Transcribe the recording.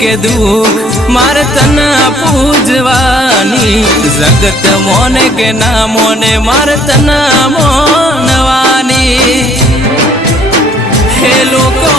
के दुख मार तना पूजवानी जगत मोने के ना मोने मार तना मोनवानी हे लोको